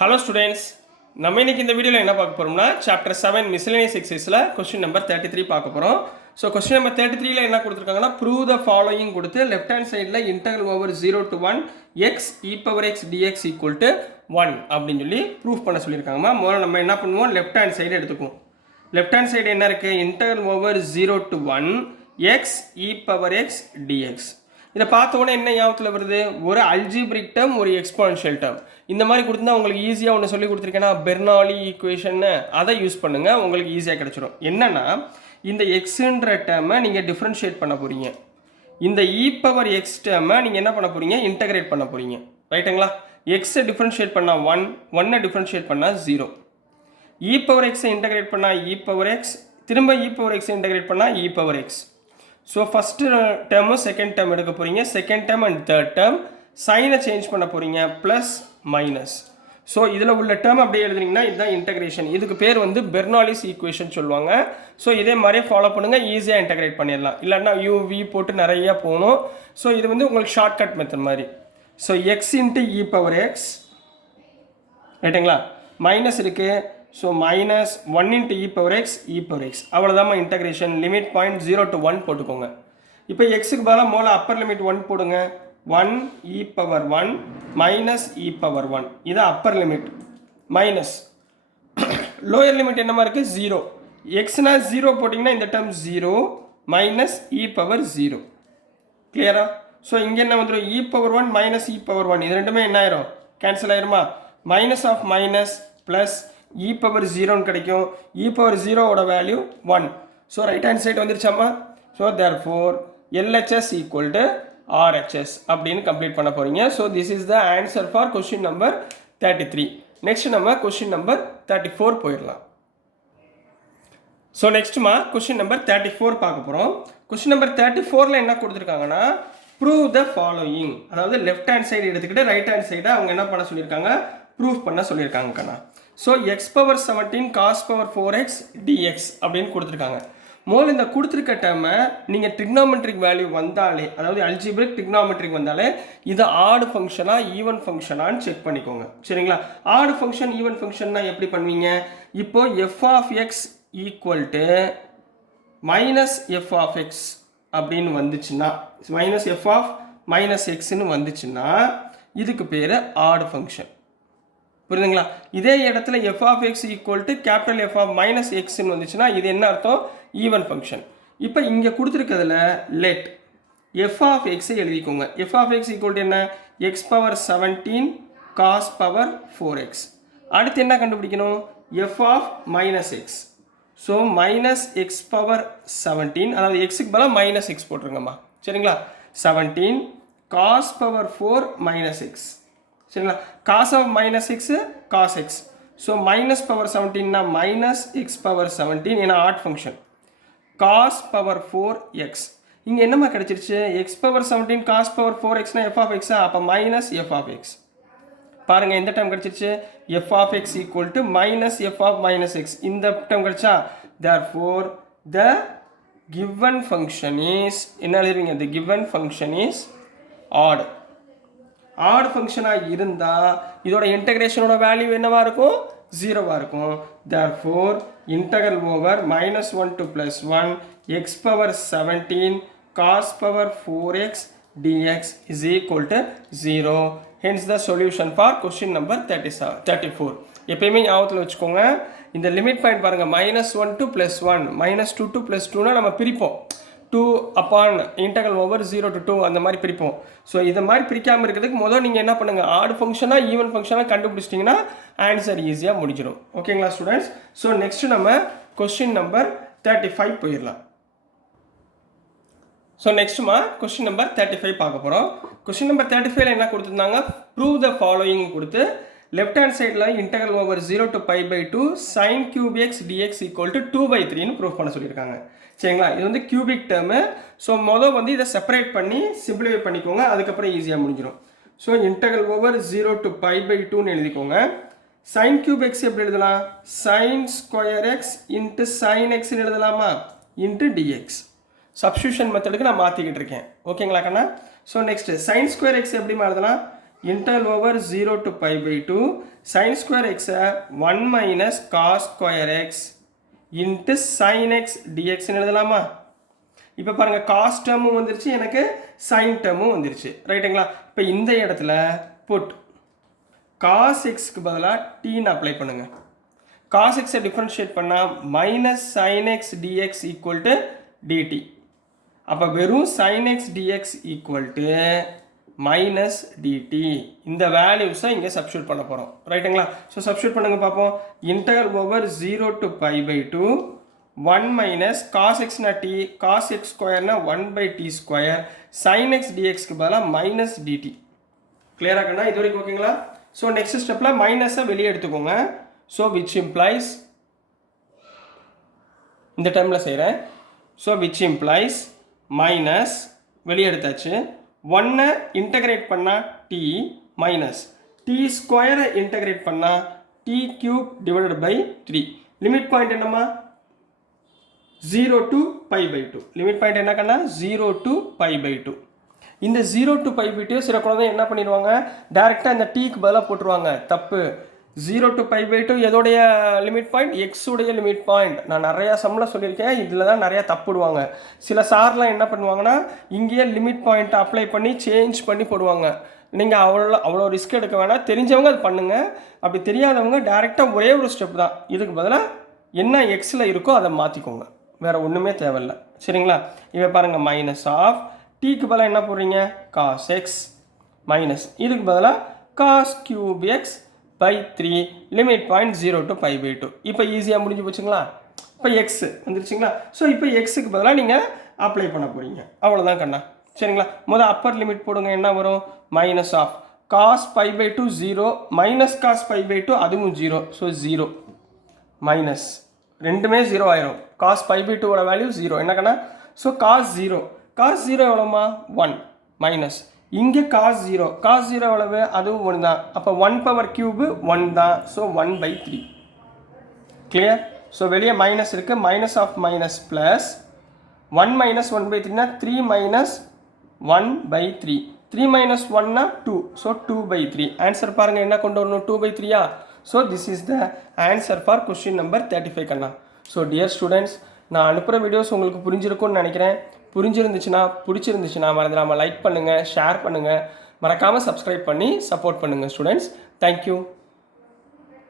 Hello students, நம்ம இன்னைக்கு இந்த வீடியோவில் என்ன பார்க்க போகிறோம்னா சாப்டர் 7 மிஸ்லேனியஸ் எக்ஸசைஸில் கொஸ்டின் நம்பர் 33 பார்க்க போகிறோம். ஸோ கொஸ்டின் நம்பர் 33ல என்ன கொடுத்துருக்காங்கன்னா ப்ரூவ் த ஃபாலோயிங் கொடுத்து லெஃப்ட் ஹேண்ட் சைடில் integral over 0 to 1 X e power X dx equal to 1 அப்படின்னு சொல்லி ப்ரூஃப் பண்ண சொல்லியிருக்காங்கம்மா. முதல்ல நம்ம என்ன பண்ணுவோம், லெஃப்ட் ஹேண்ட் சைடு எடுத்துக்குவோம். லெஃப்ட் ஹேண்ட் சைடு என்ன இருக்குது, integral over 0 to 1 X e power X dx. இதை பார்த்த உடனே என்ன ஞாபகத்தில் வருது, ஒரு அல்ஜிப்ரிக் டேர்ம் ஒரு எக்ஸ்பான்ஷியல் டேர்ம். இந்த மாதிரி கொடுத்தா உங்களுக்கு ஈஸியாக ஒன்று சொல்லி கொடுத்துருக்கேன்னா பெர்னாலி ஈக்குவேஷன்னு அதை யூஸ் பண்ணுங்கள், உங்களுக்கு ஈஸியாக கிடச்சிடும். என்னென்னா இந்த எக்ஸுன்ற டேர்மை நீங்கள் டிஃப்ரென்ஷியேட் பண்ண போகிறீங்க, இந்த இ பவர் எக்ஸ் டேர்மை நீங்கள் என்ன பண்ண போகிறீங்க, இன்டகிரேட் பண்ண போகிறீங்க. ரைட்டுங்களா? எக்ஸை டிஃப்ரென்ஷியேட் பண்ணால் 1, 1 டிஃப்ரென்ஷியேட் பண்ணால் 0. இ பவர் எக்ஸை இன்டகிரேட் பண்ணால் இ பவர் எக்ஸ், திரும்ப இ பவர் எக்ஸை இன்டகிரேட் பண்ணால் e power x. So first டேர்மும் செகண்ட் டேர்ம் எடுக்க போகிறீங்க, second term and third term சைனை சேஞ்ச் பண்ண போகிறீங்க, ப்ளஸ் மைனஸ். ஸோ இதில் உள்ள டேர்ம் அப்படியே எழுதுனீங்கன்னா இதுதான் இன்டகிரேஷன். இதுக்கு பேர் வந்து பெர்னாலிஸ் ஈக்குவேஷன் சொல்லுவாங்க. ஸோ இதே மாதிரியே ஃபாலோ பண்ணுங்கள், ஈஸியாக இன்டகிரேட் பண்ணிடலாம். இல்லைன்னா யூவி போட்டு நிறையா போகணும். ஸோ இது வந்து உங்களுக்கு ஷார்ட்கட் மெத்தட் மாதிரி. So x into e power x, ரைட்டுங்களா, மைனஸ் இருக்குது. So minus 1 into e power x e power x. அவ்வளோதாம்மா இன்டகிரேஷன். லிமிட் பாயிண்ட் 0 to 1 போட்டுக்கோங்க. இப்போ எக்ஸுக்கு பதிலாக மோல அப்பர் லிமிட் 1 போடுங்க. 1 இ பவர் 1 மைனஸ் இ பவர் 1, இது upper limit. Minus lower limit என்னமா இருக்குது, 0. எக்ஸ்னா 0 போட்டிங்கன்னா இந்த டேர்ம் 0 மைனஸ் இ பவர் 0. கிளியரா? ஸோ இங்கே என்ன வந்துடும், e power 1 minus e power 1, இது ரெண்டுமே என்ன ஆயிரும், கேன்சல் ஆயிருமா. Minus of minus plus e power 0 கிடைக்கும். இ பவர் 0ஓட value 1. So right hand side வந்துருச்சாமா. So therefore LHS equal to RHS அப்படின்னு கம்ப்ளீட் பண்ண போகிறீங்க. So this is the answer for question number 33. Next நம்ம கொஸ்டின் நம்பர் 34 போயிடலாம். So நெக்ஸ்ட்டுமா question number 34 பார்க்க போகிறோம். கொஸ்டின் நம்பர் 34ல் என்ன கொடுத்துருக்காங்கன்னா ப்ரூவ் த ஃபாலோயிங், அதாவது லெஃப்ட் ஹேண்ட் சைடு எடுத்துக்கிட்டு ரைட் ஹேண்ட் சைடை அவங்க என்ன பண்ண சொல்லியிருக்காங்க, ப்ரூஃப் பண்ண சொல்லியிருக்காங்க கண்ணா. So x power 17 cos power 4x dx அப்படின்னு கொடுத்துருக்காங்க. முதல்ல இந்த கொடுத்துருக்க டேர்மை நீங்கள் ட்ரிக்னாமெட்ரிக் வேல்யூ வந்தாலே, அதாவது அல்ஜிப்ரிக் ட்ரிக்னாமெட்ரிக் வந்தாலே இது ஆடு ஃபங்க்ஷனா ஈவன் ஃபங்க்ஷனான்னு செக் பண்ணிக்கோங்க. சரிங்களா? ஆடு ஃபங்க்ஷன் ஈவன் ஃபங்க்ஷன்னா எப்படி பண்ணுவீங்க, இப்போ f of x equal to minus f of x அப்படின்னு வந்துச்சுன்னா, மைனஸ் எஃப் ஆஃப் மைனஸ் எக்ஸ்ன்னு வந்துச்சுன்னா இதுக்கு பேர் ஆடு ஃபங்க்ஷன். புரியுதுங்களா? இதே இடத்துல f of x equal to capital f of minus எக்ஸ்ன்னு வந்துச்சுன்னா இது என்ன அர்த்தம், ஈவன் ஃபங்க்ஷன். இப்போ இங்கே கொடுத்துருக்கிறதுல லெட் எஃப் ஆஃப் எக்ஸை எழுதிக்கோங்க. F of x equal to என்ன, x power 17 cos power 4x. அடுத்து என்ன கண்டுபிடிக்கணும், f of minus x. So minus x power 17, அதாவது எக்ஸுக்கு பதிலாக மைனஸ் எக்ஸ் போட்டுருங்கம்மா. சரிங்களா? 17 காஸ் பவர் 4 மைனஸ் எக்ஸ். சரிங்களா? Cos of minus x cos x. So minus power 17னா மைனஸ் எக்ஸ் பவர் 17, ஏன்னா add function. Cos power 4x. இங்கே என்னம்மா கிடச்சிருச்சு, எக்ஸ் பவர் 17 காஸ் பவர் 4xனா எஃப் ஆஃப் எக்ஸா, அப்போ மைனஸ் எஃப் ஆஃப் எக்ஸ். பாருங்கள் எந்த டைம் கிடச்சிருச்சு, f of x equal to minus f of minus x. இந்த டைம் கிடச்சா therefore the given function is, என்ன எழுதுவீங்க, the given function is odd. Odd ஃபங்க்ஷனாக இருந்தால் இதோட இன்டகிரேஷனோட வேல்யூ என்னவாக இருக்கும், 0வாக இருக்கும். Therefore integral over -1 to +1 x power 17 cos power 4x dx is equal to 0. Hence the solution for question number 34. எப்பயுமே ஞாபகத்தில் வச்சுக்கோங்க, இந்த லிமிட் பாயிண்ட் பாருங்கள், -1 to +1, -2 to +2னா நம்ம பிரிப்போம், 2 அப்பான் இன்டகரல் ஓவர் 0 to 2 அந்த மாதிரி பிரிப்போம். ஸோ இதை மாதிரி பிரிக்காமல் இருக்கிறதுக்கு முதல் நீங்கள் என்ன பண்ணுங்கள், ஆடு ஃபங்க்ஷனாக ஈவன் ஃபங்க்ஷனாக கண்டுபிடிச்சிட்டிங்கன்னா ஆன்சர் ஈஸியாக முடிஞ்சிடும். ஓகேங்களா ஸ்டூடெண்ட்ஸ்? ஸோ நெக்ஸ்ட்டு நம்ம கொஸ்டின் நம்பர் 35 போயிடலாம். ஸோ நெக்ஸ்ட்டுமா கொஸ்டின் நம்பர் 35 பார்க்க போகிறோம். கொஸ்டின் நம்பர் 35ல என்ன கொடுத்துருந்தாங்க, ப்ரூவ் த ஃபாலோயிங் கொடுத்து லெஃப்ட் ஹேண்ட் சைடில் integral over 0 to π/2 sin cube x dx equal to 2/3ன்னு ப்ரூவ் பண்ண சொல்லியிருக்காங்க. சரிங்களா? இது வந்து கியூபிக் டேர்மு. ஸோ மொதல் வந்து இதை செப்பரேட் பண்ணி சிம்பிளிஃபை பண்ணிக்கோங்க, அதுக்கப்புறம் ஈஸியாக முடிஞ்சிடும். ஸோ இன்டகரல் ஓவர் 0 to π/2ன்னு எழுதிக்கோங்க. சைன் கியூப் எக்ஸ் எப்படி எழுதலாம், sine square x into sine எக்ஸ்ன்னு எழுதலாமா, இன்ட்டு டிஎக்ஸ். சப்ஸ்டியூஷன் மெத்தடுக்கு நான் மாற்றிக்கிட்டு இருக்கேன். ஓகேங்களா கண்ணா? So next sine square x எப்படிமா எழுதலாம், interval over 0 to pi by 2 sin square x 1 minus cos square x into sin x dx எழுதலாமா? இப்போ பாருங்க காஸ் டேர்மும் வந்துருச்சு, எனக்கு சைன் டேர்மும் வந்துருச்சு, ரைட்டுங்களா? இப்போ இந்த இடத்துல புட் காஸ் எக்ஸ்க்கு பதிலாக டீன்னு அப்ளை பண்ணுங்க. காஸ் எக்ஸை டிஃபரன்ஷியேட் பண்ணால் minus sine x dx equal to dt. அப்போ வெறும் sine x dx equal to minus dt. இந்த வேல்யூஸை இங்கே சப்ஸ்டியூட் பண்ண போகிறோம், ரைட்டுங்களா? ஸோ சப்ஸ்டியூட் பண்ணுங்க பார்ப்போம். Integral over 0 to pi by 2 1 minus cos x na t cos x square na 1 by t square sin x dx க்கு பதிலா minus dt. கிளியரா கண்ணா? இது வரைக்கும் ஓகேங்களா? ஸோ நெக்ஸ்ட் ஸ்டெப்ல மைனஸை வெளியே எடுத்துக்கோங்க. ஸோ which implies இந்த டைமில் செய்கிறேன். ஸோ which implies மைனஸ் வெளியே எடுத்தாச்சு. 1 இன்டகிரேட் பண்ணால் t மைனஸ் t ஸ்கொயரை இன்டகிரேட் பண்ணால் t cube divided by 3. Limit point என்னம்மா? 0 to pi by 2. Limit point என்ன கண்ணா? 0 to pi by 2. இந்த 0 to pi by 2 சில குழந்தை என்ன பண்ணிடுவாங்க, டைரெக்டாக இந்த டீக்கு பதிலாக போட்டுருவாங்க. தப்பு. 0 to pi by 2 எதோடைய லிமிட் பாயிண்ட்? எக்ஸுடைய லிமிட் பாயிண்ட். நான் நிறையா சம்மில் சொல்லியிருக்கேன், இதில் தான் நிறையா தப்புடுவாங்க. சில சார்லாம் என்ன பண்ணுவாங்கன்னா இங்கேயே லிமிட் பாயிண்ட்டை அப்ளை பண்ணி சேஞ்ச் பண்ணி போடுவாங்க. நீங்கள் அவ்வளோ ரிஸ்க் எடுக்க வேணாம், தெரிஞ்சவங்க அது பண்ணுங்கள். அப்படி தெரியாதவங்க டைரெக்டாக ஒரே ஒரு ஸ்டெப் தான், இதுக்கு பதிலாக என்ன எக்ஸில் இருக்கோ அதை மாற்றிக்கோங்க, வேறு ஒன்றுமே தேவையில்லை, சரிங்களா? இவை பாருங்கள், மைனஸ் ஆஃப் டீக்கு பதிலாக என்ன போடுறீங்க? காஸ் எக்ஸ் மைனஸ் இதுக்கு பதிலாக cos cube x by 3 limit point 0 to pi by 2. இப்போ ஈஸியாக முடிஞ்சு போச்சுங்களா? இப்போ எக்ஸ் வந்துருச்சுங்களா? ஸோ இப்போ எக்ஸுக்கு பதிலாக நீங்கள் அப்ளை பண்ண போகிறீங்க, அவ்வளோதான் கண்ணா, சரிங்களா? முதல் அப்பர் லிமிட் போடுங்க, என்ன வரும்? Minus of cos pi by 2 0 minus cos pi by 2 அதுவும் 0. ஸோ 0 மைனஸ் ரெண்டுமே 0 ஆயிரும். காஸ் பை பை 2 வேல்யூ 0 என்ன கண்ணா? ஸோ காஸ் 0 எவ்வளோமா? 1 மைனஸ் இங்கே காஸ் 0 எவ்வளவு? அதுவும் 1 தான். அப்போ 1 பவர் கியூபு 1 தான். So 1 by 3. கிளியர்? ஸோ வெளியே மைனஸ் இருக்குது, minus of minus plus 1 minus 1 by 3 3 minus 1 by 3. 3 minus 1 2. So 2 by 3. Answer பாருங்கள், என்ன கொண்டு வரணும்? 2 by 3. So this is the answer for question number 35 கண்ணா. ஸோ டியர் ஸ்டூடெண்ட்ஸ், நான் அனுப்புகிற வீடியோஸ் உங்களுக்கு புரிஞ்சிருக்கும்னு நினைக்கிறேன். பிடிச்சிருந்துச்சுன்னா மறந்துடாமல் லைக் பண்ணுங்கள், ஷேர் பண்ணுங்கள், மறக்காமல் சப்ஸ்கிரைப் பண்ணி சப்போர்ட் பண்ணுங்கள் ஸ்டூடெண்ட்ஸ். தேங்க்யூ.